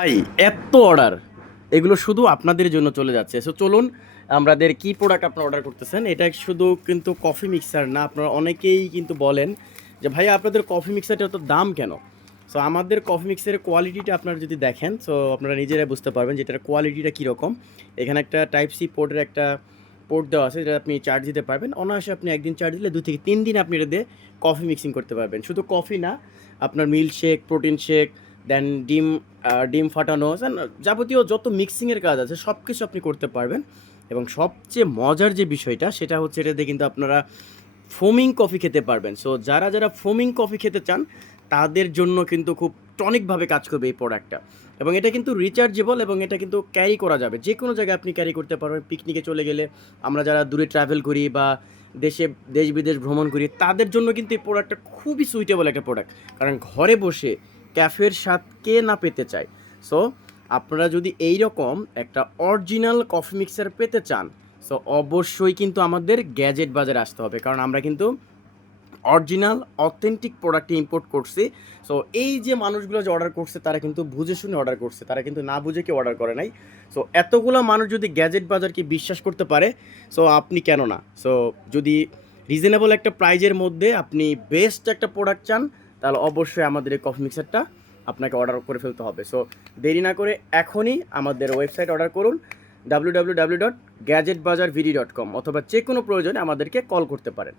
ভাই, এত অর্ডার, এগুলো শুধু আপনাদের জন্য চলে যাচ্ছে। সো চলুন, আমাদের কি প্রোডাক্ট আপনারা অর্ডার করতেছেন। এটা শুধু কিন্তু কফি মিক্সার না, আপনারা অনেকেই কিন্তু বলেন যে ভাইয়া আপনাদের কফি মিক্সারটা তো দাম কেন। সো আমাদের কফি মিক্সারের কোয়ালিটিটা আপনারা যদি দেখেন, সো আপনারা নিজেরাই বুঝতে পারবেন যে এটার কোয়ালিটিটা কীরকম। এখানে একটা টাইপ সি পোর্টের একটা পোর্ট দেওয়া আছে, যেটা আপনি চার্জ দিতে পারবেন অনায়াসে। আপনি একদিন চার্জ দিলে 2 থেকে 3 দিন আপনি এটা দিয়ে কফি মিক্সিং করতে পারবেন। শুধু কফি না, আপনার মিল্ক শেক, প্রোটিন শেক, দেন ডিম ফাটানো, যাবতীয় যত মিক্সিংয়ের কাজ আছে সব কিছু আপনি করতে পারবেন। এবং সবচেয়ে মজার যে বিষয়টা সেটা হচ্ছে, এটাতে কিন্তু আপনারা ফোমিং কফি খেতে পারবেন। সো যারা যারা ফোমিং কফি খেতে চান তাদের জন্য কিন্তু খুব টনিকভাবে কাজ করবে এই প্রোডাক্টটা। এবং এটা কিন্তু রিচার্জেবল, এবং এটা কিন্তু ক্যারি করা যাবে যে কোনো জায়গায়। আপনি ক্যারি করতে পারবেন, পিকনিকে চলে গেলে, আমরা যারা দূরে ট্রাভেল করি বা দেশ বিদেশ ভ্রমণ করি, তাদের জন্য কিন্তু এই প্রোডাক্টটা খুবই সুইটেবল একটা প্রোডাক্ট। কারণ ঘরে বসে ক্যাফের স্বাদ কে না পেতে চায়। সো আপনারা যদি এই রকম একটা অরিজিনাল কফি মিক্সার পেতে চান, সো অবশ্যই কিন্তু আমাদের গ্যাজেট বাজারে আসতে হবে। কারণ আমরা কিন্তু অরিজিনাল অথেন্টিক প্রোডাক্ট ইম্পোর্ট করছি। সো এই যে মানুষগুলো যে অর্ডার করছে, তারা কিন্তু বুঝে শুনে অর্ডার করছে, তারা কিন্তু না বুঝে কেউ অর্ডার করে নাই। সো এতগুলো মানুষ যদি গ্যাজেট বাজারকে বিশ্বাস করতে পারে, সো আপনি কেন না। সো যদি রিজনেবল একটা প্রাইজের মধ্যে আপনি বেস্ট একটা প্রোডাক্ট চান, তাহলে অবশ্যই আমাদের এই কফি মিক্সারটা আপনাকে অর্ডার করে ফেলতে হবে। সো দেরি না করে এখনই আমাদের ওয়েবসাইট অর্ডার করুন, www.gadgetbazarvd.com, অথবা যে কোনো প্রয়োজনে আমাদেরকে কল করতে পারেন।